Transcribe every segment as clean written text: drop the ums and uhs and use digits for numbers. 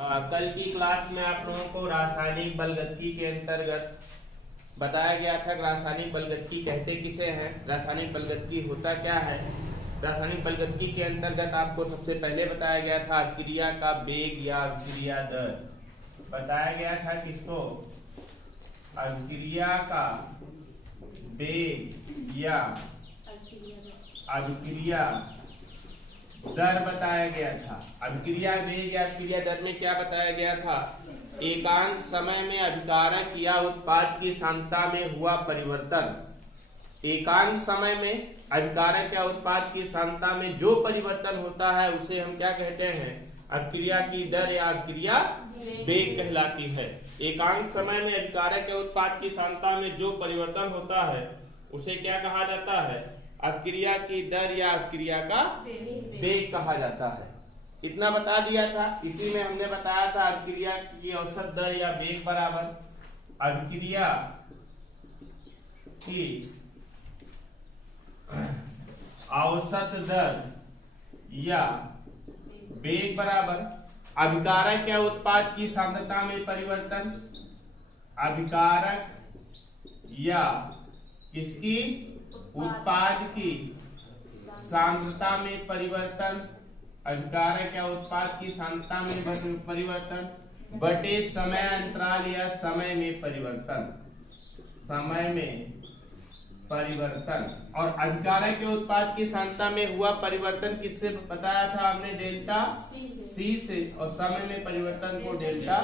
कल की क्लास में आप लोगों को रासायनिक बलगति के अंतर्गत बताया गया था कि रासायनिक बलगति कहते किसे हैं, रासायनिक बलगति होता क्या है। रासायनिक बलगति के अंतर्गत आपको सबसे पहले बताया गया था अभिक्रिया का वेग या अभिक्रिया दर। बताया गया था किसको, अभिक्रिया का वेग या अभिक्रिया दर बताया गया था। अभिक्रिया वेग या अभिक्रिया दर में क्या बताया गया था, एकांक समय में अभिकारक या उत्पाद की सांद्रता में हुआ परिवर्तन। एकांक समय में अभिकारक या उत्पाद की सांद्रता में जो परिवर्तन होता है उसे हम क्या कहते हैं, अभिक्रिया की दर या अभिक्रिया वेग कहलाती है। एकांक समय में अभिकारक या उत्पाद की सांद्रता में जो परिवर्तन होता है उसे क्या कहा जाता है, अभिक्रिया की दर या अभिक्रिया का वेग कहा जाता है। इतना बता दिया था। इसी में हमने बताया था अभिक्रिया की औसत दर या वेग बराबर अभिक्रिया की औसत दर या वेग बराबर अभिकारक या उत्पाद की सांद्रता में परिवर्तन, अभिकारक या किसकी, उत्पाद की सांद्रता में परिवर्तन, अभिकारक या उत्पाद की सांद्रता में परिवर्तन बटे समय अंतराल या समय में परिवर्तन, समय में परिवर्तन। और अभिकारक या उत्पाद की सांद्रता में हुआ परिवर्तन किससे बताया था हमने, डेल्टा सी से, और समय में परिवर्तन को डेल्टा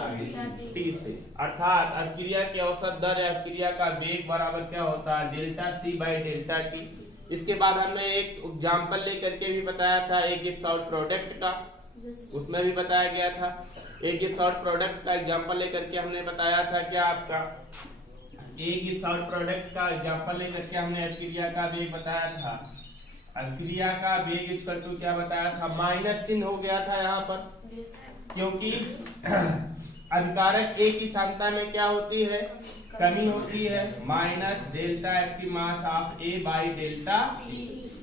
टी से। अर्थात अभिक्रिया की औसत दर या अभिक्रिया का वेग बराबर क्या होता है, delta C by delta T. इसके बाद हमने एक एग्जाम्पल लेकर के भी बताया था, एक गिब्स आउट प्रोडक्ट का, उसमें भी बताया गया था। एक गिब्स आउट प्रोडक्ट का एग्जाम्पल लेकर के हमने बताया था क्या आपका, एक गिब्स आउट प्रोडक्ट का एग्जाम्पल लेकर के हमने अभिक्रिया का वेग बताया था। अभिक्रिया का वेग इक्वल टू क्या बताया था, माइनस चिन्ह हो गया था यहाँ पर, क्योंकि अभिकारक ए की सांद्रता में क्या होती है, कमी होती है, minus delta active mass of A by delta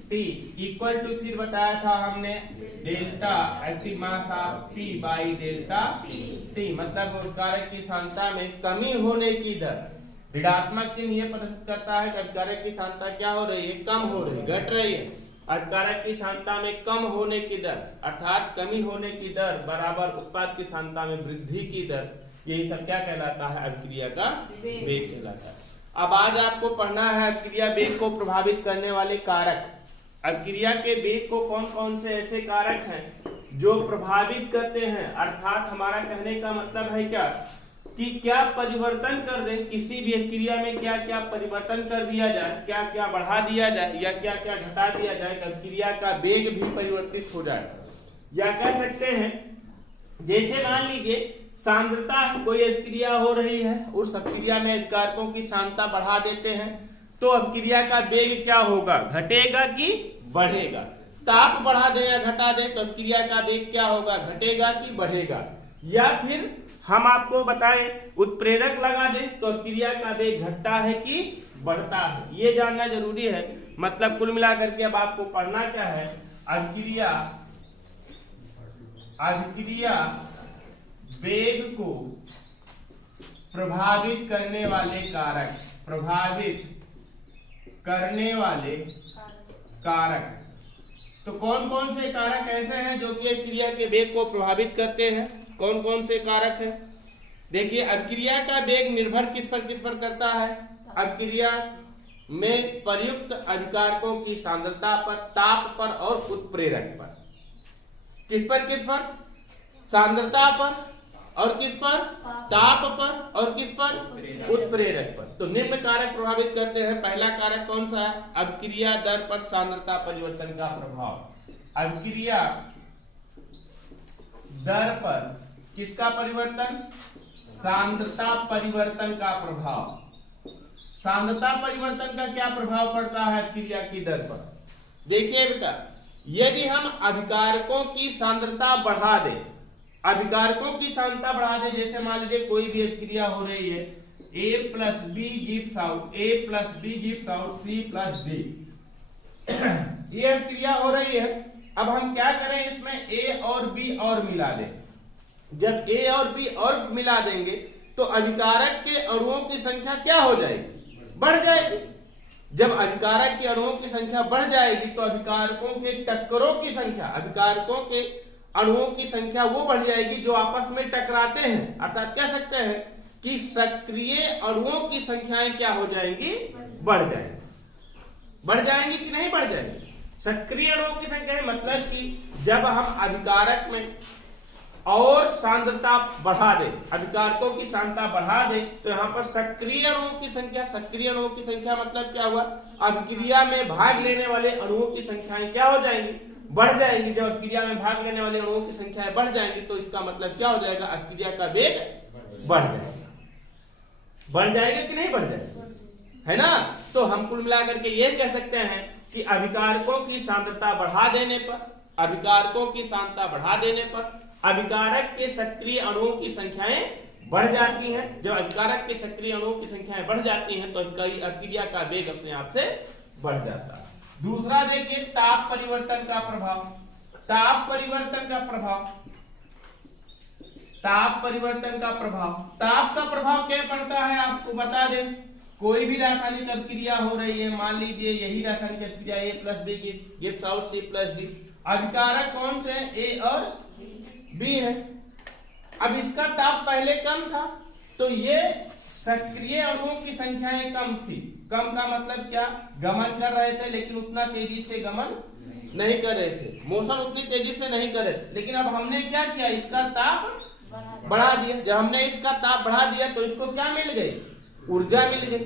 T equal to फिर बताया था हमने delta active mass of P by delta T. मतलब अभिकारक की सांद्रता में कमी होने की दर, ऋणात्मक चिन्ह ये प्रदर्शित करता है कि अभिकारक की सांद्रता क्या हो रही है, कम हो रही है, घट रही है। अभिकारक की सांद्रता में कम होने की दर अर्थात कमी होने की दर बराबर उत्पाद की सांद्रता में वृद्धि की दर, यही सब क्या कहलाता है, अभिक्रिया का वेग कहलाता है। अब आज आपको पढ़ना है अभिक्रिया वेग को प्रभावित करने वाले कारक। अभिक्रिया के वेग को कौन कौन से ऐसे कारक हैं जो प्रभावित करते हैं, अर्थात हमारा कहने का मतलब है क्या कि क्या परिवर्तन कर दे, किसी भी अभिक्रिया में क्या क्या परिवर्तन कर दिया जाए, क्या क्या बढ़ा दिया जाए या क्या क्या घटा दिया जाए, अभिक्रिया का वेग भी परिवर्तित हो जाए। या कह सकते हैं जैसे मान लीजिए सांद्रता कोई अभिक्रिया हो रही है, उस अभिक्रिया में अभिकारकों की सांद्रता बढ़ा देते हैं तो अभिक्रिया का वेग क्या होगा, घटेगा कि बढ़ेगा। ताप बढ़ा दे या घटा दे तो अभिक्रिया का वेग क्या होगा, घटेगा कि बढ़ेगा। या फिर हम आपको बताएं उत्प्रेरक लगा दे तो अभिक्रिया का वेग घटता है कि बढ़ता है, ये जानना जरूरी है। मतलब कुल मिलाकर के अब आपको पढ़ना क्या है, अभिक्रिया वेग को प्रभावित करने वाले कारक, प्रभावित करने वाले कारक। तो कौन कौन से कारक ऐसे हैं जो कि अभिक्रिया के वेग को प्रभावित करते हैं, कौन कौन से कारक हैं। देखिए अभिक्रिया का वेग निर्भर किस पर करता है, अभिक्रिया में प्रयुक्त अभिकारकों की सांद्रता पर, ताप पर और उत्प्रेरक पर। किस पर, सांद्रता पर, और किस पर, ताप पर, और किस पर, उत्प्रेरक पर। तो निम्न कारक प्रभावित करते हैं। पहला कारक कौन सा है, अभिक्रिया दर पर सांद्रता परिवर्तन का प्रभाव। अभिक्रिया दर पर किसका परिवर्तन, सांद्रता परिवर्तन का प्रभाव। सांद्रता परिवर्तन का क्या प्रभाव पड़ता है अभिक्रिया की दर पर। देखिए बेटा, यदि हम अभिकारकों की सांद्रता बढ़ा दें, अभिकारकों की सांद्रता बढ़ा दें, जैसे मान लीजिए कोई भी अभिक्रिया हो रही है, A plus B gives out, A plus B gives out C plus D, ये अभिक्रिया हो रही है। अब हम क्या करें, इसमें A और B और मिला दें, जब ए और बी और मिला देंगे तो अभिकारक के अणुओं की संख्या क्या हो जाएगी? बढ़ जाएगी। जब अभिकारक के अणुओं की संख्या बढ़ जाएगी तो अभिकारकों के टक्करों की संख्या, अभिकारकों के अणुओं की संख्या वो बढ़ जाएगी जो आपस में टकराते हैं। अर्थात कह सकते हैं कि सक्रिय अणुओं की संख्याएं क्या हो जाएंगी? बढ़ जाएंगी। बढ़ जाएंगी कि नहीं बढ़ जाएंगी? सक्रिय अणुओं की संख्या मतलब कि जब हम अभिकारक में और सांद्रता बढ़ा दें, अभिकारकों की सांद्रता बढ़ा दें, तो यहाँ पर सक्रिय अणुओं की संख्या, सक्रिय अणुओं की संख्या मतलब क्या हुआ? अभिक्रिया में भाग लेने वाले अणुओं की संख्याएं क्या हो जाएंगी? बढ़ जाएंगी। जब अभिक्रिया में भाग लेने वाले अणुओं की संख्याएं बढ़ जाएंगी तो इसका मतलब क्या हो जाएगा? अभिक्रिया का वेग बढ़ जाएगा। बढ़ जाएगा कि नहीं बढ़ जाएगा? है ना? तो हम कुल मिलाकर के ये कह सकते हैं कि अभिकारकों की सांद्रता बढ़ा देने पर, अभिकारकों की सांद्रता बढ़ा देने पर अभिकारक के सक्रिय अणुओं की संख्याएं बढ़ जाती हैं। जब अभिकारक के सक्रिय अणुओं की संख्याएं बढ़ जाती हैं तो अभिक्रिया का वेग अपने आप से बढ़ जाता है। दूसरा देखिए, ताप परिवर्तन का प्रभाव। ताप परिवर्तन का प्रभाव, ताप परिवर्तन का प्रभाव, ताप का प्रभाव क्या पड़ता है आपको बता दें। कोई भी रासायनिक अभिक्रिया हो रही है, मान लीजिए यही रासायनिक अभिक्रिया A plus D gives out C plus D. अभिकारक कौन से हैं? ए और बी है। अब इसका ताप पहले कम था तो ये सक्रिय अणुओं की संख्याएं कम थी। कम का मतलब क्या? गमन कर रहे थे लेकिन उतना तेजी से गमन नहीं कर रहे थे, मोशन उतनी तेजी से नहीं कर रहे थे। लेकिन अब हमने क्या किया? इसका ताप बढ़ा दिया। जब हमने इसका ताप बढ़ा दिया तो इसको क्या मिल गई? ऊर्जा मिल गई।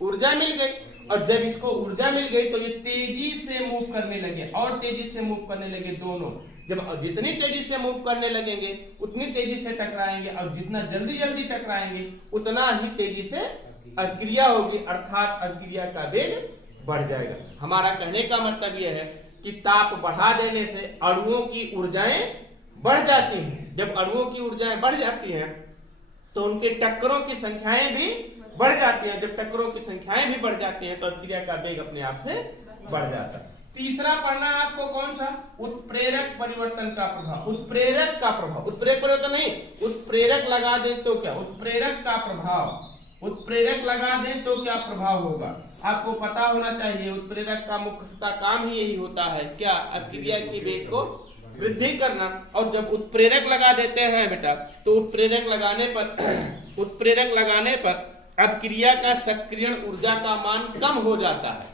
ऊर्जा मिल गई और जब इसको ऊर्जा मिल गई तो ये तेजी से मूव करने लगे और तेजी से मूव करने लगे दोनों। जब जितनी तेजी से मूव करने लगेंगे उतनी तेजी से टकराएंगे और जितना जल्दी जल्दी टकराएंगे उतना ही तेजी से अभिक्रिया होगी, अर्थात अभिक्रिया का वेग बढ़ जाएगा। हमारा कहने का मतलब यह है कि ताप बढ़ा देने से अणुओं की ऊर्जाएं बढ़ जाती हैं। जब अणुओं की ऊर्जाएं बढ़ जाती हैं तो उनके टक्करों की संख्याएं भी बढ़ जाती हैं। जब टक्करों की संख्याएं भी बढ़ जाती हैं तो अभिक्रिया का वेग अपने आप से बढ़ जाता है। तीसरा पढ़ना है आपको कौन सा? उत्प्रेरक परिवर्तन का प्रभाव। उत्प्रेरक का प्रभाव, उत्प्रेरक परिवर्तन नहीं, उत्प्रेरक लगा दे तो क्या? उत्प्रेरक का प्रभाव, उत्प्रेरक लगा दे तो क्या प्रभाव होगा? आपको पता होना चाहिए। उत्प्रेरक का मुख्यतः काम ही यही होता है, क्या? अभिक्रिया की वेग को वृद्धि करना। और जब उत्प्रेरक लगा देते हैं बेटा तो उत्प्रेरक लगाने पर उत्प्रेरक लगाने पर अभिक्रिया का सक्रियण ऊर्जा का मान कम हो जाता है।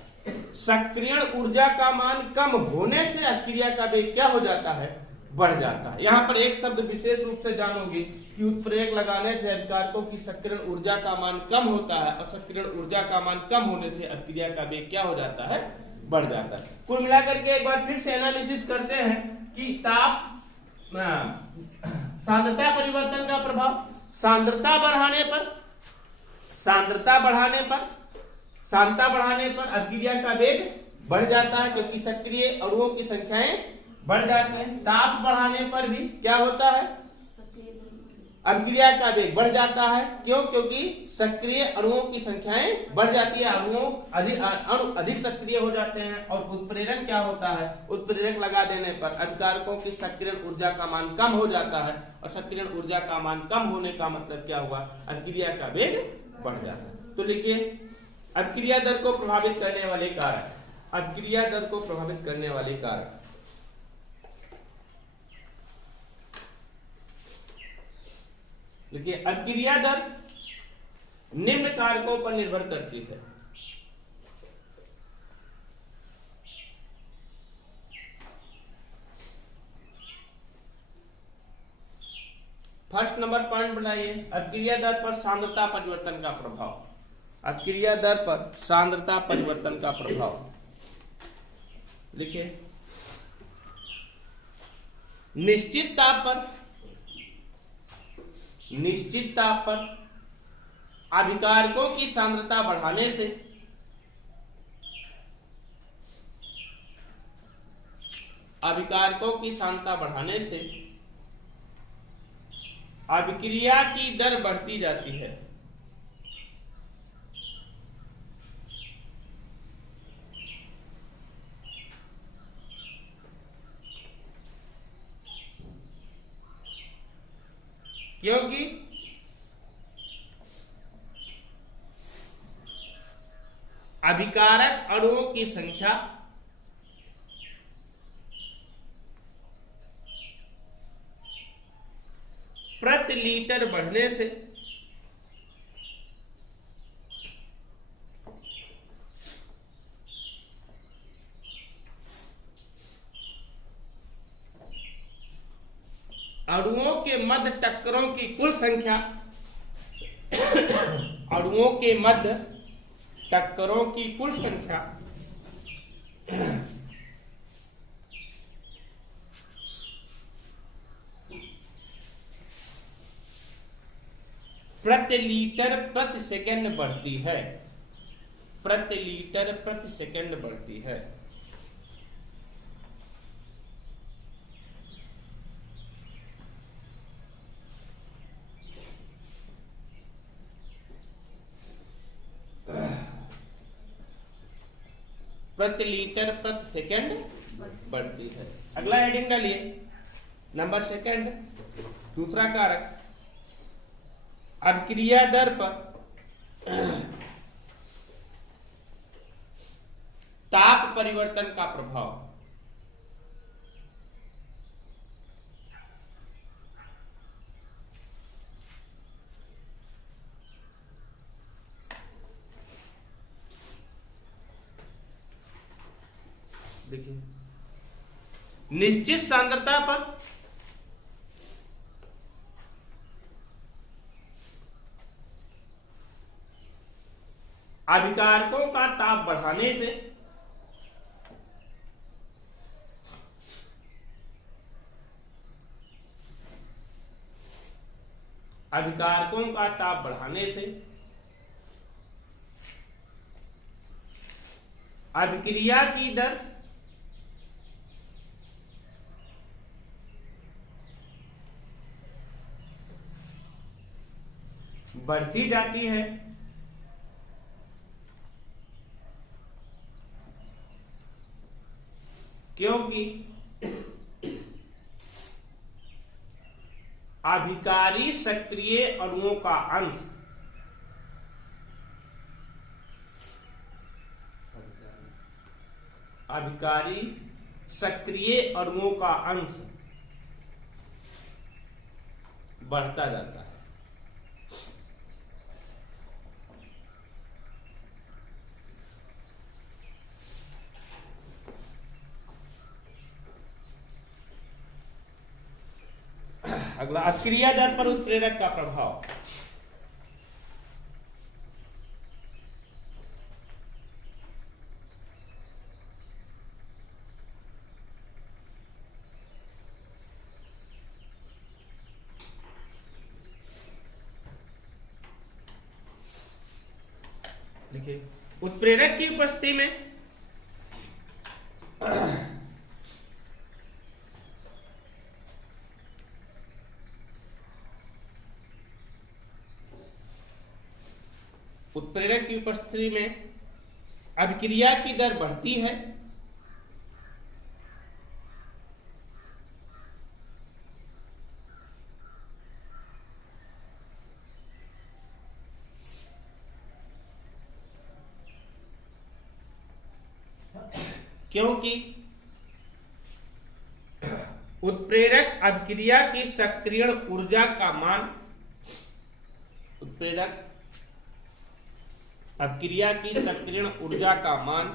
सक्रियण ऊर्जा का मान कम होने से अभिक्रिया का वेग क्या हो जाता है? बढ़ जाता है। यहाँ पर एक शब्द विशेष रूप से जानोगे कि उत्प्रेरक लगाने से अभिकारकों की सक्रियण ऊर्जा का मान कम होता है और सक्रियण ऊर्जा का मान कम होने से अभिक्रिया का वेग क्या हो जाता है? बढ़ जाता है। कुल मिलाकर के एक बार फिर से एनालिसिस करते हैं कि ताप सांद्रता परिवर्तन का प्रभाव। सांद्रता बढ़ाने पर, सांद्रता बढ़ाने पर, सांद्रता बढ़ाने पर अभिक्रिया का वेग बढ़ जाता है क्योंकि सक्रिय अणुओं की संख्याएं बढ़ जाते हैं। ताप बढ़ाने पर भी क्या होता है? अभिक्रिया का वेग बढ़ जाता है। क्यों? क्योंकि सक्रिय अणुओं की संख्याएं बढ़ जाती है, अणु अधिक सक्रिय हो जाते हैं। और उत्प्रेरक क्या होता है? उत्प्रेरक लगा देने पर अभिकारकों की सक्रियण ऊर्जा का मान कम हो जाता है और सक्रियण ऊर्जा का मान कम होने का मतलब क्या हुआ? अभिक्रिया का वेग बढ़ जाता है। तो लिखिए, अभिक्रिया दर को प्रभावित करने वाले कारक, अभिक्रिया दर को प्रभावित करने वाले कारक। देखिए, अभिक्रिया दर निम्न कारकों पर निर्भर करती है। फर्स्ट नंबर पॉइंट बनाइए, अभिक्रिया दर पर सांद्रता परिवर्तन का प्रभाव। अभिक्रिया दर पर सांद्रता परिवर्तन का प्रभाव लिखिए, निश्चित ताप पर, निश्चित ताप पर अभिकारकों की सांद्रता बढ़ाने से अभिकारकों की सांद्रता बढ़ाने से अभिक्रिया की दर बढ़ती जाती है। क्योंकि अभिकारक अणुओं की संख्या प्रति लीटर बढ़ने से अणुओं के मध्य टक्करों की कुल संख्या अणुओं के मध्य टक्करों की कुल संख्या प्रति लीटर प्रति सेकंड बढ़ती है, प्रति लीटर प्रति सेकंड बढ़ती है। प्रति लीटर प्रति सेकंड बढ़ती है। अगला हेडिंग डालिए, नंबर सेकंड, दूसरा कारक, अभिक्रिया दर पर ताप परिवर्तन का प्रभाव। देखिए, निश्चित सांद्रता पर अभिकारकों का ताप बढ़ाने से अभिकारकों का ताप बढ़ाने से अभिक्रिया की दर बढ़ती जाती है, क्योंकि अभिकारी सक्रिय अणुओं का अंश अभिकारी सक्रिय अणुओं का अंश बढ़ता जाता है। अगला, अभिक्रिया दर पर उत्प्रेरक का प्रभाव। लिखिए, उत्प्रेरक की उपस्थिति में उत्प्रेरक की उपस्थिति में अभिक्रिया की दर बढ़ती है, क्योंकि उत्प्रेरक अभिक्रिया की सक्रियण ऊर्जा का मान उत्प्रेरक अभिक्रिया की सक्रियण ऊर्जा का मान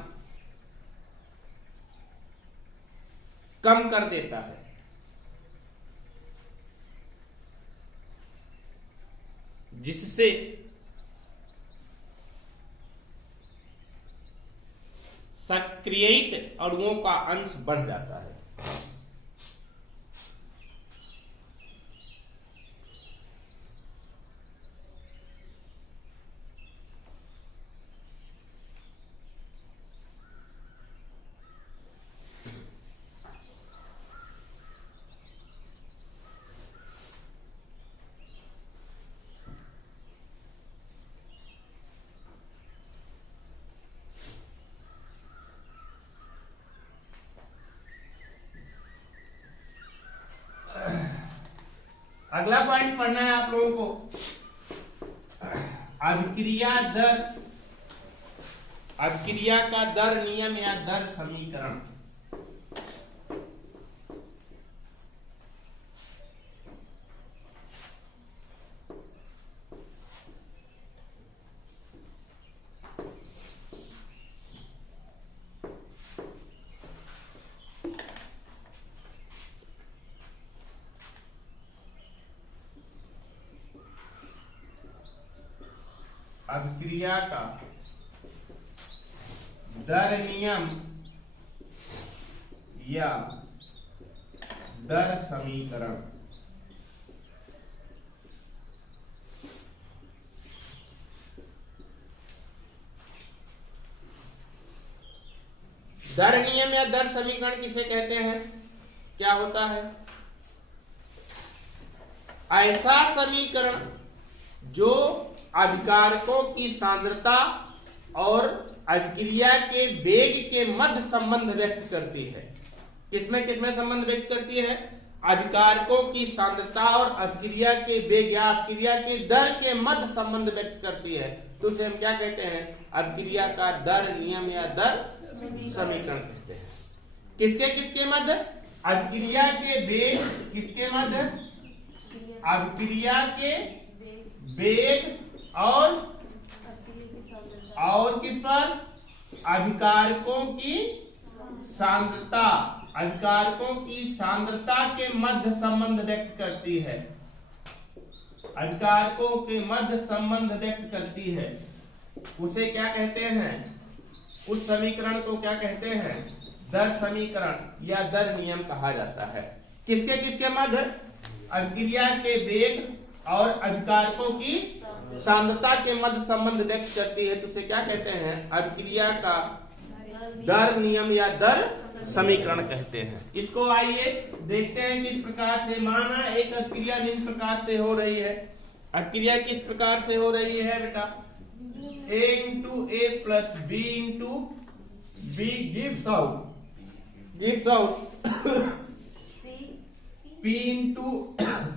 कम कर देता है, जिससे सक्रियित अणुओं का अंश बढ़ जाता है। अगला पॉइंट पढ़ना है आप लोगों को, अभिक्रिया दर, अभिक्रिया का दर नियम या दर समीकरण। अभिक्रिया का दर नियम या दर समीकरण। दर नियम या दर समीकरण किसे कहते हैं? क्या होता है? ऐसा समीकरण जो अभिकारकों की सांद्रता और अभिक्रिया के वेग के मध्य संबंध व्यक्त करती है। किसमें किसमें संबंध व्यक्त करती है? अभिकारकों की सांद्रता और अभिक्रिया के वेग या अभिक्रिया के दर के मध्य संबंध व्यक्त करती है। तो उसे हम क्या कहते हैं? अभिक्रिया का दर नियम या दर समीकरण कहते हैं। किसके किसके मध्य? अभिक्रिया के वेग, किसके मध्य? अभिक्रिया के वेग और किस पर? अभिकारकों की सांद्रता, अभिकारकों की सांद्रता के मध्य संबंध व्यक्त करती है। अभिकारकों के मध्य संबंध व्यक्त करती है। उसे क्या कहते हैं? उस समीकरण को क्या कहते हैं? दर समीकरण या दर नियम कहा जाता है। किसके किसके मध्य? अभिक्रिया के वेग और अभिकारकों की सांद्रता के मध्य संबंध व्यक्त करती है। तो उसे क्या कहते हैं? अभिक्रिया का दर नियम या दर समीकरण कहते हैं। इसको आइए देखते हैं किस प्रकार से। माना एक अभिक्रिया निम्न प्रकार से हो रही है। अभिक्रिया किस प्रकार से हो रही है बेटा? A into A plus B into B gives out P into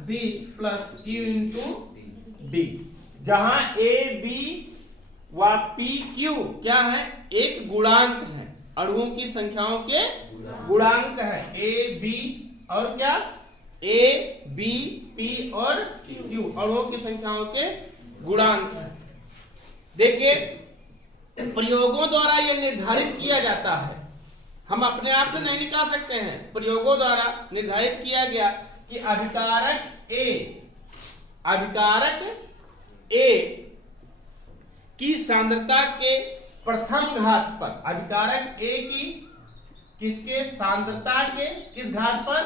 C plus Q into D, जहां A, B व P, Q क्या है? एक गुणांक है, अणुओं की संख्याओं के गुणांक है। A, B और क्या? A, B, P और Q अणुओं की संख्याओं के गुणांक है। देखिए, प्रयोगों द्वारा यह निर्धारित किया जाता है, हम अपने आप से नहीं निकाल सकते हैं। प्रयोगों द्वारा निर्धारित किया गया कि अभिकारक A की सांद्रता के प्रथम घात पर, अभिकारक A की किसके सांद्रता के किस घात पर?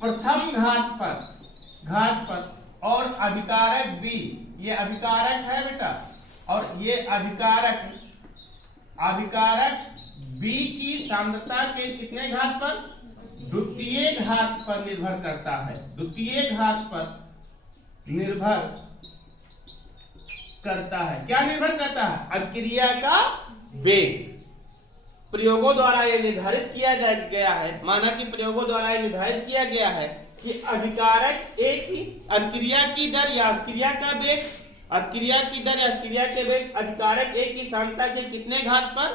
प्रथम घात पर और अभिकारक B, ये अभिकारक है बेटा, और ये अभिकारक B की सांद्रता के कितने घात पर? द्वितीय घात पर निर्भर करता है। द्वितीय घात पर निर्भर करता है। क्या निर्भर करता है? अभिक्रिया का वेग। प्रयोगों द्वारा यह निर्धारित किया गया है, माना कि प्रयोगों द्वारा यह निर्धारित किया गया है कि अभिकारक A की अभिक्रिया की दर या अभिक्रिया का वेग, अभिक्रिया की दर या अभिक्रिया के वेग अभिकारक A की सांद्रता के कितने घात पर?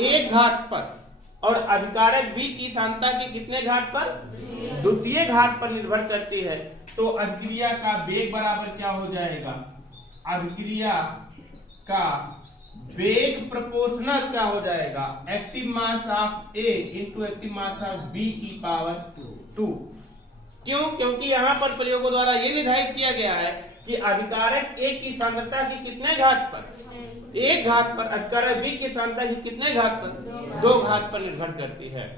एक घात पर, और अभिकारक B की सांद्रता के कितने घात पर? द्वितीय घात पर निर्भर करती है। तो अभिक्रिया का वेग बराबर क्या हो जाएगा? अभिक्रिया का वेग प्रोपोर्शनल क्या हो जाएगा? Active mass of A into active mass of B की पावर 2। क्यों? क्योंकि यहाँ पर प्रयोगों द्वारा ये निर्धारित किया गया है कि अभिकारक A की सांद्रता की कितने घात पर? एक घात पर। अभिकारक B की सांद्रता की कितने घात पर? 2 घात पर निर्भर करती है।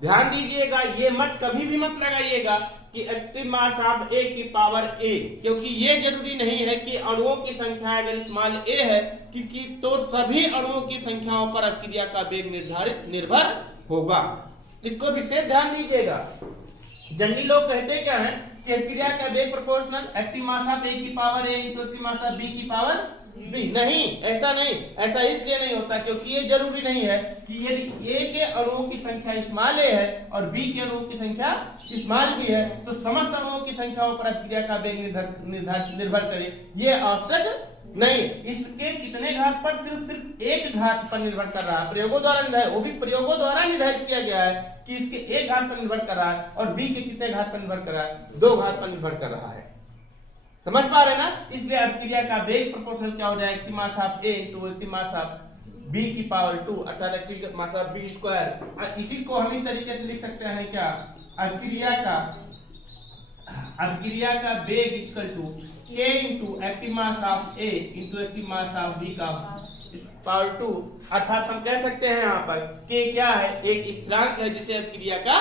ध्यान दीजिएगा, ये मत कभी भी मत लगाइएगा कि एक्टिव मास ऑफ A की पावर A, क्योंकि ये जरूरी नहीं है कि अणुओं की संख्या अगर स्मॉल a है कि तो सभी अणुओं की संख्याओं पर अभिक्रिया का वेग निर्भर होगा। इसको विशेष ध्यान दीजिएगा। जनरली लोग कहते क्या है कि अभिक्रिया का वेग proportional active mass of A की power A into active mass of B की पावर बी। नहीं, ऐसा नहीं, ऐसा इसलिए नहीं होता क्योंकि ये जरूरी नहीं है कि यदि ए के अणुओं की संख्या स्मॉल ए है और बी के अणुओं की संख्या स्मॉल बी है तो समस्त अणुओं की संख्याओं पर अभिक्रिया का वेग निर्भर करे, ये आवश्यक नहीं। इसके कितने घात पर? सिर्फ एक घात पर निर्भर कर रहा है, प्रयोगों द्वारा निर्धारित, वो भी प्रयोगों द्वारा निर्धारित किया गया है कि इसके एक घात पर निर्भर कर रहा है और बी के कितने घात पर निर्भर कर रहा है? 2 घात पर निर्भर कर रहा है। समझ पा रहे ना? इसलिए अभिक्रिया का वेग प्रोपोर्शनल क्या हो जाएगा? Mass of A into mass of B की पावर 2 अर्थात electric mass of B square. इसी को हम इस तरीके से लिख सकते हैं क्या? अभिक्रिया का वेग equal to k into active mass of A into active mass of B का पावर 2। अर्थात हम कह सकते हैं यहाँ पर k क्या है? एक स्थिरांक है जिसे अभिक्रिया का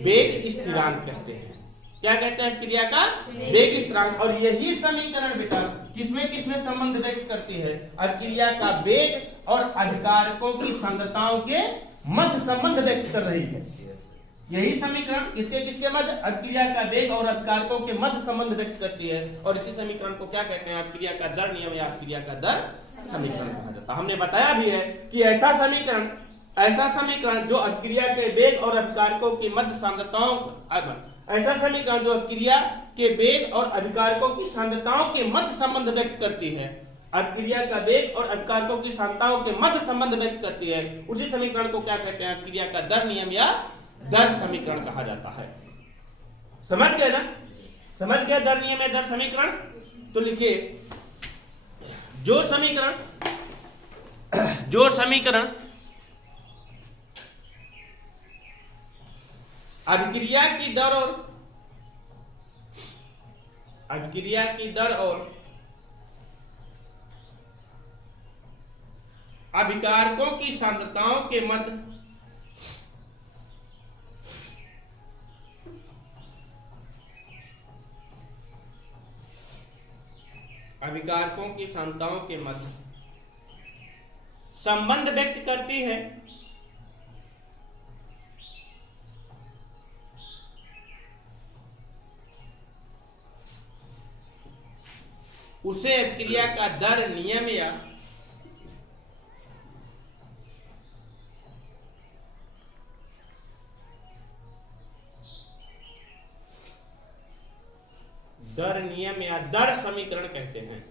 वेग स्थिरांक कहते हैं। क्या कहते हैं? क्रिया का वेग स्थिरांक। और यही समीकरण बेटा किसमें संबंध व्यक्त करती है? अभिक्रिया का वेग और अभिकारकों की सांद्रताओं के मध्य संबंध व्यक्त कर रही है। यही समीकरण किसके मध्य? अभिक्रिया का वेग और अभिकारकों के मध्य संबंध व्यक्त करती है। और इसी समीकरण को क्या कहते हैं? अभिक्रिया का दर नियम या अभिक्रिया का दर समीकरण कहा जाता है। हमने बताया भी है कि ऐसा समीकरण जो अभिक्रिया के वेग और अभिकारकों की मध्य सांद्रताओं जो अभिक्रिया के वेग और अभिकारकों की सांद्रताओं के मध्य संबंध व्यक्त करती है, अभिक्रिया का वेग और अभिकारकों की सांद्रताओं के मध्य संबंध व्यक्त करती है, उसी समीकरण को क्या कहते हैं? अभिक्रिया का दर नियम या दर समीकरण कहा जाता है। समझ गए ना? समझ गया दर नियम या दर समीकरण? तो लिखिए जो समीकरण अभिक्रिया की दर और अभिकारकों की सांद्रताओं के मध्य संबंध व्यक्त करती है, उसे अभिक्रिया का दर नियम या दर समीकरण कहते हैं।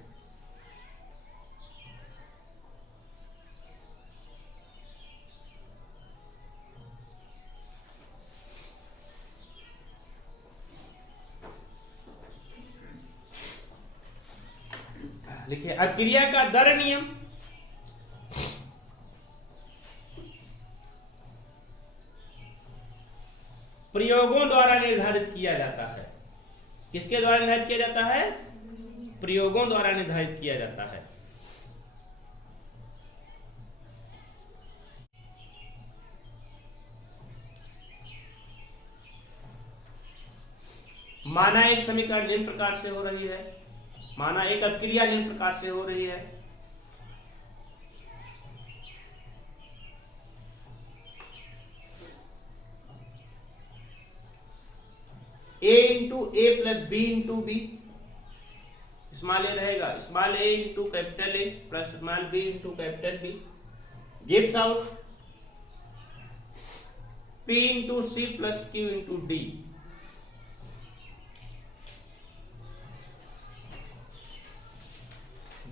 लिखिए अभिक्रिया का दर नियम प्रयोगों द्वारा निर्धारित किया जाता है। किसके द्वारा निर्धारित किया जाता है? प्रयोगों द्वारा निर्धारित किया जाता है। माना एक समीकरण निम्न प्रकार से हो रही है, माना एक अभिक्रिया निम्न प्रकार से हो रही है। a into A plus B into B, small A रहेगा, small A into capital A plus small B into capital B gives out p into C plus Q into D.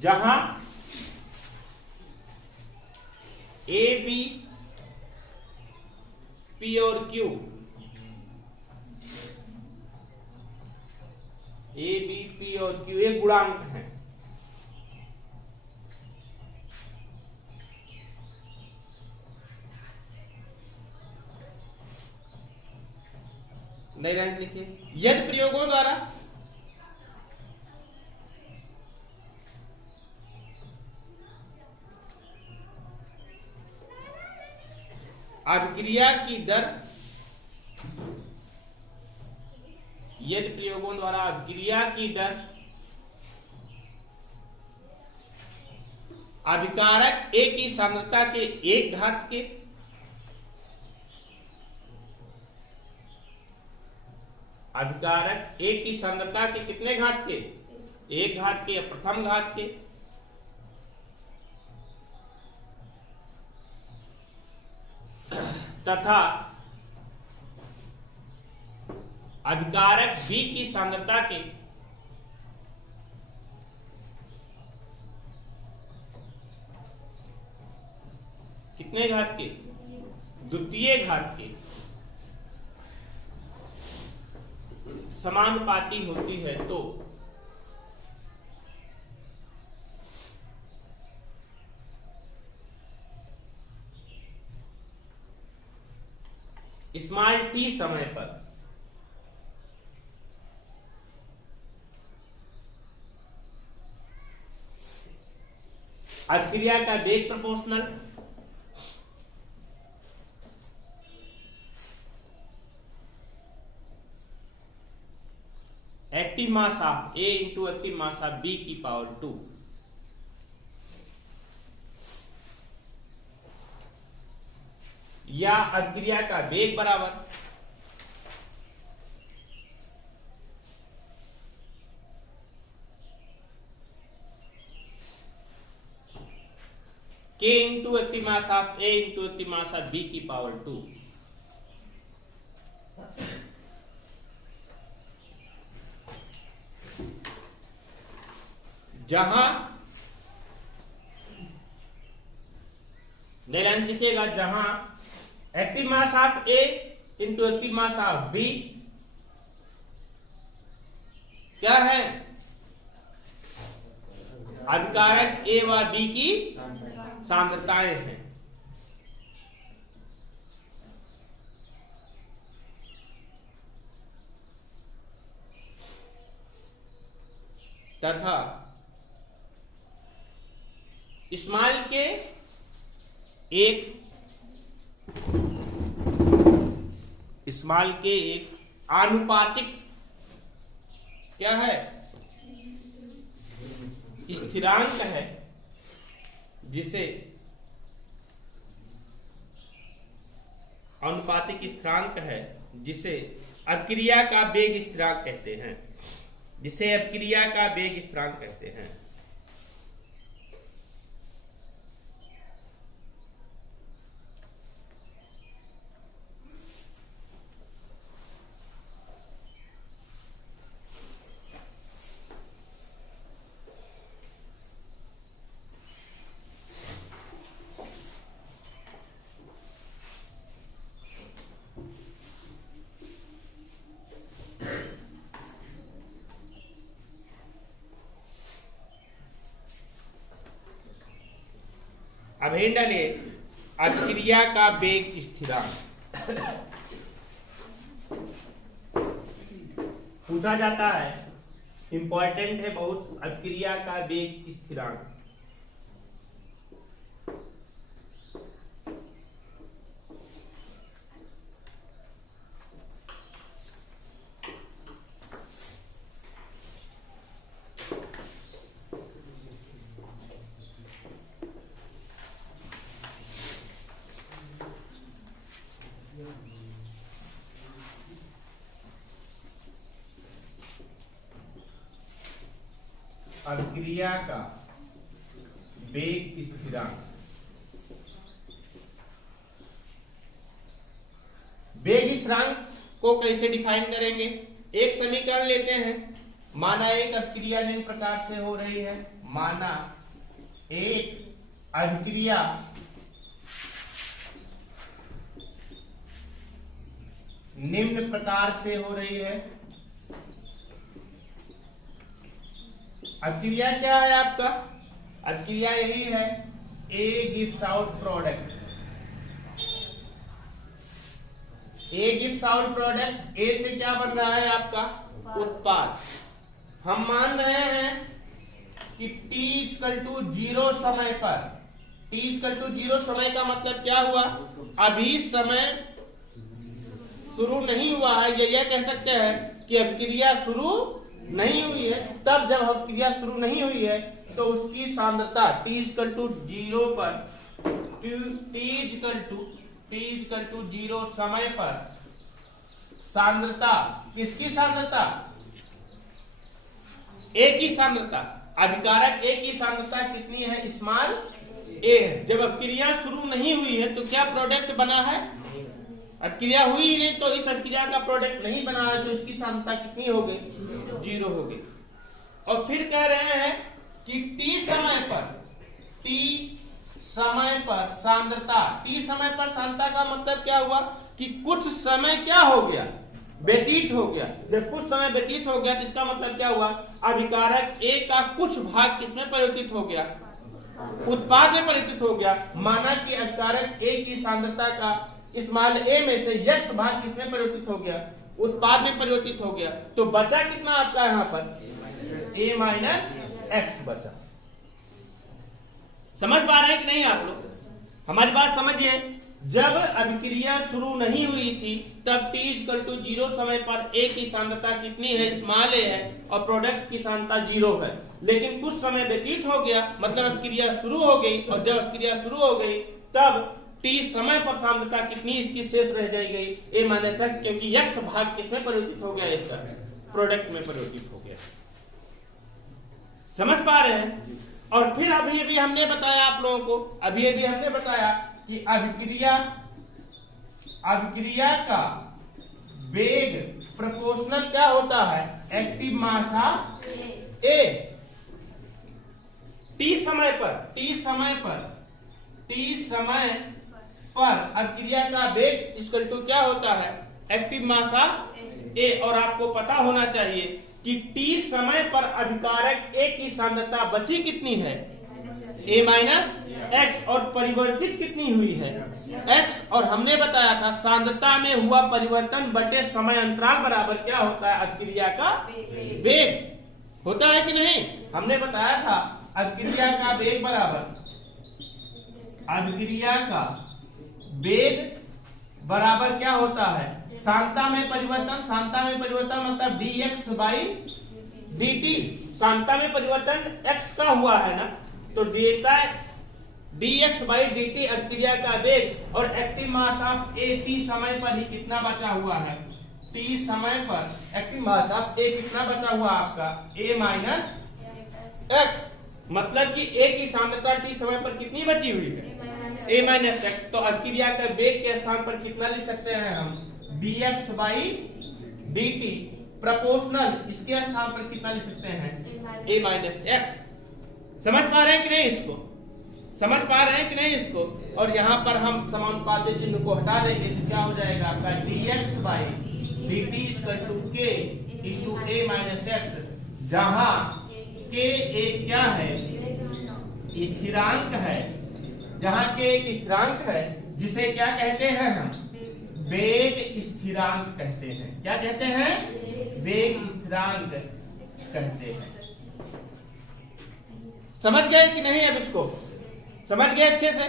जहां ए बी पी और Q, A B P और Q एक गुणांक है, नहीं rank लिखिए। यदि प्रयोगों द्वारा अभिक्रिया की दर, यदि प्रयोगों द्वारा अभिक्रिया की दर अभिकारक ए की सांद्रता के एक घात के अभिकारक ए की सांद्रता के कितने घात के? एक घात के या प्रथम घात के तथा अभिकारक B की सांद्रता के कितने घात के? द्वितीय घात के समानुपाती होती है तो स्मॉल t समय पर अभिक्रिया का वेग proportional active mass of A into active mass of B की पावर 2 या अभिक्रिया का वेग बराबर K into active mass of A into active mass of B की पावर 2। जहां लाइन लिखिएगा, जहां active mass of A into active mass of B क्या है? अभिकारक A व B की सांद्रताएं हैं। तथा स्मॉल के एक आनुपातिक क्या है? स्थिरांक है, जिसे आनुपातिक स्थिरांक है, जिसे अभिक्रिया का वेग स्थिरांक कहते हैं, जिसे अभिक्रिया का वेग स्थिरांक कहते हैं। अब हेड डालिए अभिक्रिया का वेग स्थिरांक। पूछा जाता है, इंपॉर्टेंट है बहुत, अभिक्रिया का वेग स्थिरांक। अभिक्रिया का वेग स्थिरांक। वेग स्थिरांक को कैसे डिफाइन करेंगे? एक समीकरण लेते हैं। माना एक अभिक्रिया निम्न प्रकार से हो रही है। माना एक अभिक्रिया निम्न प्रकार से हो रही है। अभिक्रिया क्या है आपका? अभिक्रिया यही है, A gives out product। A gives out product, A से क्या बन रहा है आपका? उत्पाद। हम मान रहे हैं कि t=0 समय पर, t=0 समय का मतलब क्या हुआ? अभी समय शुरू नहीं हुआ है, यह कह सकते हैं कि अभिक्रिया शुरू नहीं हुई है। तब जब अभिक्रिया शुरू नहीं हुई है तो उसकी सांद्रता t=0 पर, t=0 समय पर सांद्रता, किसकी सांद्रता? A की सांद्रता, अभिकारक A की सांद्रता कितनी है? स्मॉल a है। जब अभिक्रिया शुरू नहीं हुई है तो क्या प्रोडक्ट बना है? अभिक्रिया हुई ही नहीं, तो इस अभिक्रिया का प्रोडक्ट नहीं बना है, तो इसकी सांद्रता कितनी हो गई? 0 हो गई। और फिर कह रहे हैं कि टी समय पर सांद्रता, टी समय पर सांद्रता का मतलब क्या हुआ कि कुछ समय क्या हो गया? व्यतीत हो गया। जब कुछ समय व्यतीत हो गया तो इसका मतलब क्या हुआ? अभिकारक ए का कुछ भाग किसमें परिवर्तित हो गया? उत्पाद में परिवर्तित हो गया। माना कि अभिकारक ए की सांद्रता का स्मॉल ए में से x भाग किसमें परिवर्तित हो गया? उत्पाद में परिवर्तित हो गया। तो बचा कितना आपका यहाँ पर? a माइनस एक्स बचा। समझ पा रहे हैं कि नहीं आप लोग? हमारी बात समझिए। जब अभिक्रिया शुरू नहीं हुई थी तब t इक्वल टू 0 समय पर a की सांद्रता कितनी है? स्मॉल a है और प्रोडक्ट की सांद्रता 0 है। लेकिन कुछ समय व्यतीत हो गया, मतलब अभिक्रिया शुरू हो गई, और जब अभिक्रिया शुरू हो गई तब t समय पर सांद्रता कितनी इसकी शेष रह जाएगी? a माइनस एक्स, क्योंकि x भाग किसमें परिवर्तित हो गया? इसका प्रोडक्ट में परिवर्तित हो गया। समझ पा रहे हैं? और फिर अभी हमने बताया आप लोगों को, अभी हमने बताया कि अभिक्रिया का वेग प्रोपोर्शनल क्या होता है? Active mass of A. T समय पर अभिक्रिया का वेग इक्वल टू क्या होता है? एक्टिव मास ऑफ ए। और आपको पता होना चाहिए कि टी समय पर अभिकारक ए की सांद्रता बची कितनी है? a माइनस एक्स, और परिवर्तित कितनी हुई है? x। और हमने बताया था सांद्रता में हुआ परिवर्तन बटे समय अंतराल बराबर क्या होता है? अभिक्रिया का वेग होता है कि नहीं? हमने बताया था अभिक्रिया का वेग बराबर क्या होता है? सांद्रता में परिवर्तन मतलब dx बाई dt। सांद्रता में परिवर्तन x का हुआ है ना, तो डेल्टा dx बाई dt अभिक्रिया का वेग, और active mass of a t समय पर ही कितना बचा हुआ है? t समय पर एक्टिव मास ऑफ a कितना बचा हुआ आपका? a minus x. मतलब कि a की सांद्रता t समय पर कितनी बची हुई है? a minus x. तो अभिक्रिया का वेग के स्थान पर कितना लिख सकते हैं हम? dx बाई dt प्रोपोर्शनल, इसके स्थान पर कितना लिख सकते हैं? a minus x. समझ पा रहे हैं कि नहीं इसको? समझ पा रहे हैं कि नहीं इसको? और यहाँ पर हम समानुपाती चिन्ह को हटा देंगे तो क्या हो जाएगा आपका? dx by dt equal to k into a minus X, जहाँ k एक क्या है? स्थिरांक है। जहाँ k एक स्थिरांक है, जिसे क्या कहते हैं हम? वेग स्थिरांक कहते हैं। क्या कहते हैं? वेग स्थिरांक कहते हैं। समझ गए कि नहीं? अब इसको समझ गए अच्छे से?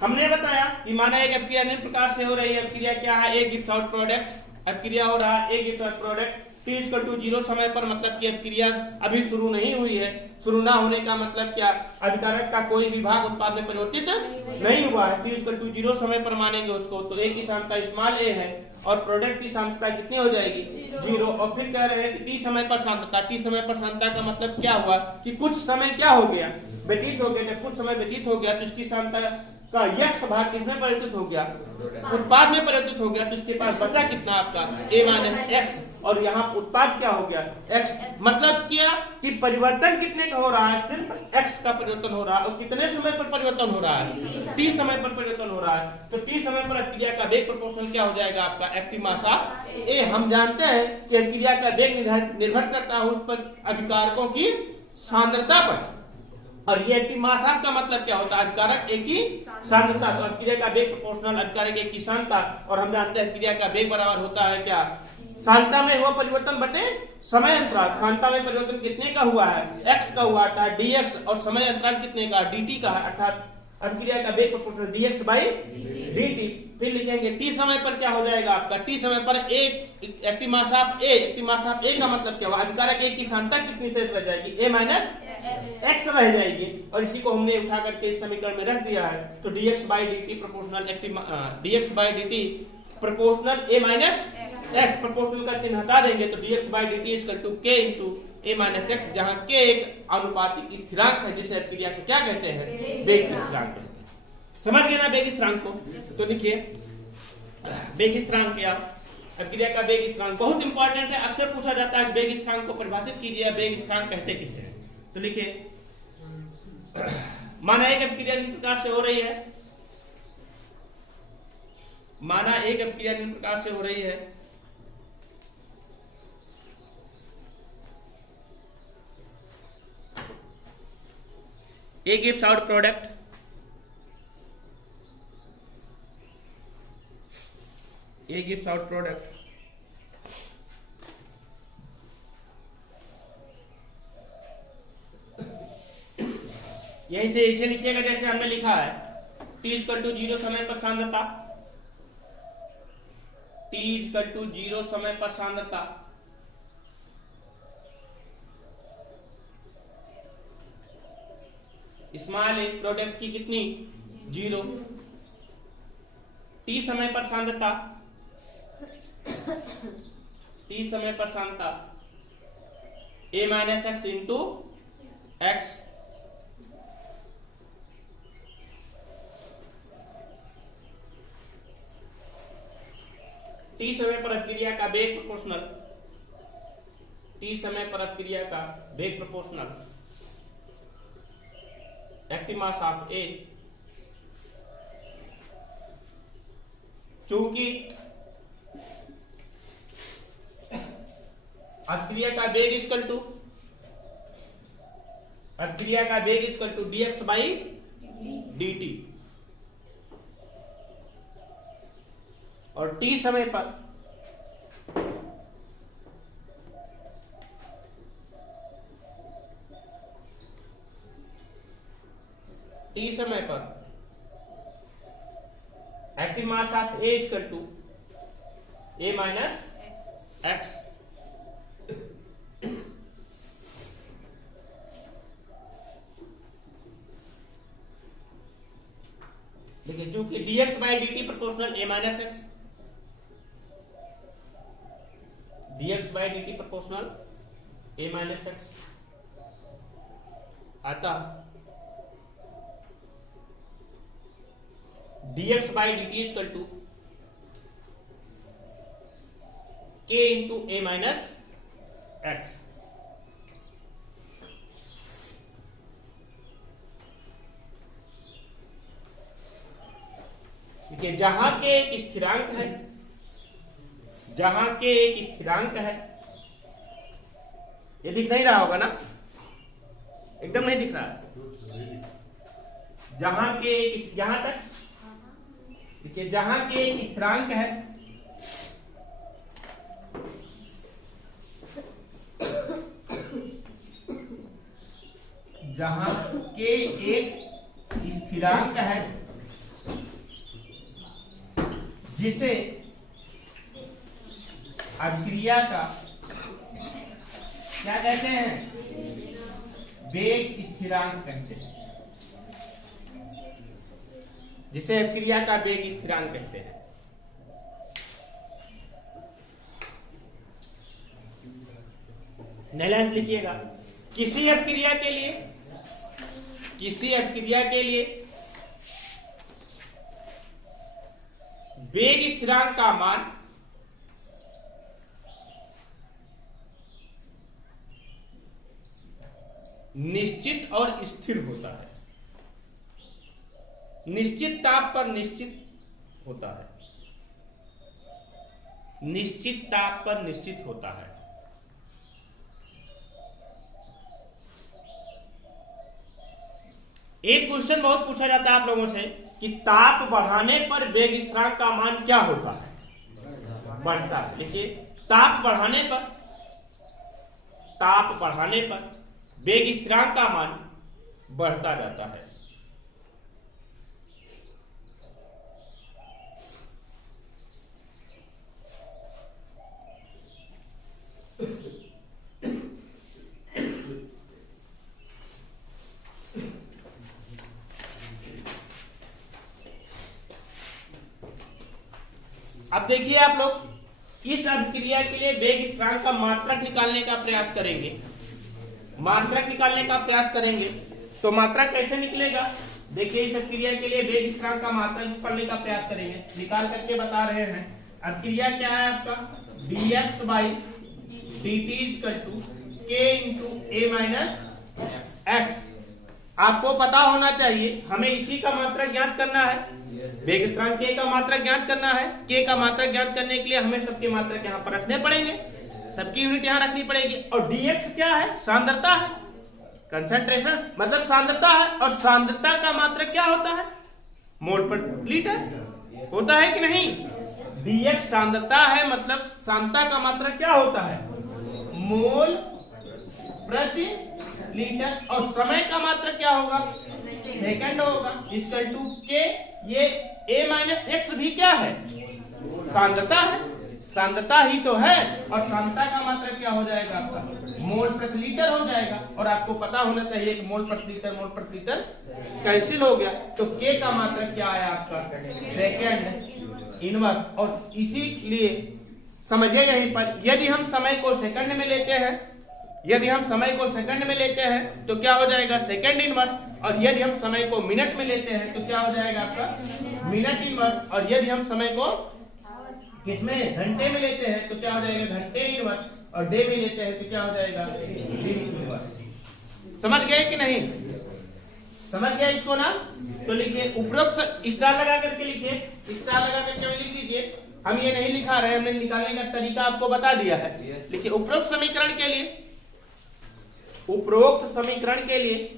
हमने बताया कि माना एक अभिक्रिया निम्न प्रकार से हो रही है। अभिक्रिया क्या है? A gives out product. अभिक्रिया हो रहा है, A gives out product. t equal to 0 समय पर, मतलब कि अभिक्रिया अभी शुरू नहीं हुई है। शुरू ना होने का मतलब क्या? अभिकारक का कोई भी भाग उत्पाद में परिवर्तित नहीं हुआ है। t इक्वल टू 0 समय पर मानेंगे उसको, तो a की सांद्रता स्मॉल a है और प्रोडक्ट की सांद्रता कितनी हो जाएगी? 0। और फिर कह रहे हैं कि टी समय पर सांद्रता का मतलब क्या हुआ कि कुछ समय क्या हो गया? व्यतीत हो गया। जब कुछ समय व्यतीत हो गया तो इसकी सांद्रता का x भाग किसमें परिवर्तित हो गया? उत्पाद में परिवर्तित हो गया। तो इसके पास बचा कितना आपका? a minus x. और यहाँ उत्पाद क्या हो गया? x। मतलब क्या कि परिवर्तन कितने का हो रहा है? सिर्फ x का परिवर्तन हो रहा है। और कितने समय पर परिवर्तन हो रहा है? t समय पर परिवर्तन हो रहा है। तो t समय पर अभिक्रिया का वेग प्रोपोर्शनल क्या हो जाएगा आपका? Active mass of a। हम जानते हैं कि अभिक्रिया का वेग निर्भर करता है उस पर अभिकारकों की सांद्रता पर। और ये एक्टिव मास ऑफ का मतलब क्या होता है? अभिकारक एक ही सांद्रता। तो अभिक्रिया का वेग प्रोपोर्शनल अभिकारक एक की सांद्रता। और हम जानते हैं अभिक्रिया का वेग बराबर होता है क्या? सांद्रता में हुआ परिवर्तन बटे समय अंतराल। सांद्रता में परिवर्तन कितने का हुआ है? x का हुआ था dx, और समय अंतराल कितने का? dt का है। अर्थात अभिक्रिया का वेग प्रोपोर्शनल dx बाई dt। फिर लिखेंगे t समय पर क्या हो जाएगा आपका? t समय पर a active mass of a। Active mass of a का मतलब क्या हुआ? अभिकारक a की सांद्रता कितनी शेष रह जाएगी? a माइनस एक्स रह जाएगी। और इसी को हमने उठा करके इस समीकरण में रख दिया है। तो dx by dt proportional dx by dt proportional a minus X. Proportional का चिन्ह हटा देंगे तो dx by dt equal to k into a minus X, जहाँ k एक आनुपातिक स्थिरांक है जिसे अभिक्रिया को क्या कहते हैं? वेग स्थिरांक कहते हैं। समझ गए ना वेग स्थिरांक को? तो लिखिए वेग स्थिरांक क्या, अभिक्रिया का वेग स्थिरांक बहुत इंपॉर्टेंट है, अक्सर पूछा जाता है वेग स्थिरांक को परिभाषित कीजिए, वेग स्थिरांक कहते किसे हैं। तो लिखिए माना एक अभिक्रिया निम्न प्रकार से हो रही है, माना एक अभिक्रिया निम्न प्रकार से हो रही है, A gives out product, A gives out product, यहीं से इसे लिखिएगा जैसे हमने लिखा है, T इक्वल टू 0 समय पर सांद्रता, T इक्वल टू 0 समय पर सांद्रता, स्मॉल ए प्रोडक्ट की कितनी 0, T समय पर सांद्रता, T समय पर सांद्रता A minus x into x, T समय पर अभिक्रिया का वेग प्रोपोर्शनल, T समय पर अभिक्रिया का वेग proportional active mass of A, चूंकि अभिक्रिया का वेग equal to dx by dt, और T समय पर active mass of A equal to A minus X. देखिए चूंकि dx by dt proportional A minus X, dx by dt proportional A minus X, अतः dx by dt equal to k into A minus X. देखिए जहां के एक स्थिरांक है, जहां के एक स्थिरांक है, ये दिख नहीं रहा होगा ना, एकदम नहीं दिख रहा है, जहां के यहां तक देखिए, जहां के एक स्थिरांक है, जहां के एक स्थिरांक है जिसे अभिक्रिया का क्या कहते हैं, वेग स्थिरांक कहते हैं, जिसे अभिक्रिया का वेग स्थिरांक कहते हैं। नैलांश लिखिएगा, किसी अभिक्रिया के लिए वेग स्थिरांक का मान निश्चित और स्थिर होता है, निश्चित ताप पर निश्चित होता है, निश्चित ताप पर निश्चित होता है। एक क्वेश्चन बहुत पूछा जाता है आप लोगों से कि ताप बढ़ाने पर वेग स्थिरांक का मान क्या होता है, बढ़ता है। देखिए ताप बढ़ाने पर वेग स्थिरांक का मान बढ़ता जाता है। अब देखिए आप लोग इस अभिक्रिया के लिए वेग स्थिरांक का मात्रक निकालने का प्रयास करेंगे, तो मात्रक कैसे निकलेगा, देखिए इस क्रिया के लिए वेग स्थिरांक का मात्रक पढ़ने का प्रयास करेंगे, निकाल करके बता रहे हैं। अब क्रिया क्या है आपका, dx by dt equal to k into a minus x। आपको पता होना चाहिए, हमें इसी का मात्रक ज्ञात करना है, वेग स्थिरांक k का मात्रक ज्ञात करना है। k का मात्रक ज्ञात करने के लिए हमें सबके मात्रक यहाँ पर रखने पड़ेंगे, सबकी यूनिट यहाँ रखनी पड़ेगी। और dx क्या है, सांद्रता है, कंसंट्रेशन मतलब सांद्रता है। और सांद्रता का मात्रक क्या होता है, मोल पर लीटर होता है कि नहीं। dx सांद्रता है, मतलब सांद्रता का मात्रक क्या होता है, मोल प्रति लीटर। और समय का मात्रक क्या होगा, सेकंड होगा। इक्वल टू के, ये a माइनस एक्स भी क्या है, सांद्रता है, सांद्रता ही तो है। और सांद्रता का मात्रक क्या हो जाएगा आपका, मोल प्रति लीटर हो जाएगा। और आपको पता होना चाहिए कि मोल प्रति लीटर कैंसिल हो गया, तो k का मात्रक क्या आया आपका, सेकंड इनवर्स। और इसीलिए समझिएगा यहीं पर, यदि हम समय को सेकंड में लेते हैं, यदि हम समय को सेकंड में लेते हैं तो क्या हो जाएगा, सेकंड इनवर्स। और यदि हम समय को मिनट में लेते हैं तो क्या हो जाएगा आपका, मिनट इनवर्स। और यदि हम समय को किसमें, घंटे में लेते हैं तो क्या हो जाएगा, घंटे इनवर्स। और डे में लेते हैं तो क्या हो जाएगा, दिन इनवर्स। समझ गए कि नहीं, समझ गया इसको ना। तो लिखिए उपरोक्त स्टार लगा करके लिखिए, स्टार लगा करके लिख दीजिए। हम ये नहीं लिखा रहे, हमने निकालने का तरीका आपको बता दिया है। लिखिए उपरोक्त समीकरण के लिए, उपरोक्त समीकरण के लिए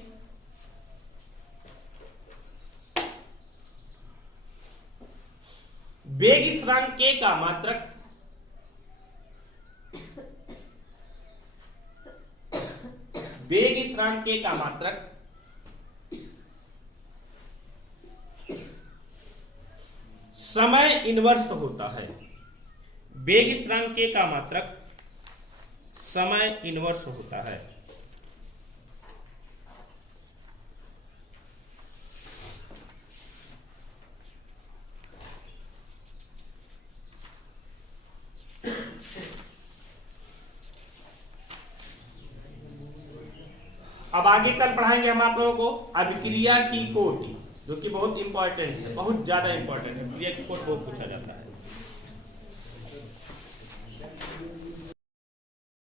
वेग स्थिरांक k का मात्रक वेग स्थिरांक k का मात्रक समय इनवर्स होता है। वेग स्थिरांक k का मात्रक समय इनवर्स होता है। अब आगे कल पढ़ाएंगे हम आप लोगों को अभिक्रिया की कोटि, जो कि बहुत इंपॉर्टेंट है, बहुत ज्यादा इंपॉर्टेंट है। अभिक्रिया की कोटि बहुत पूछा जाता है।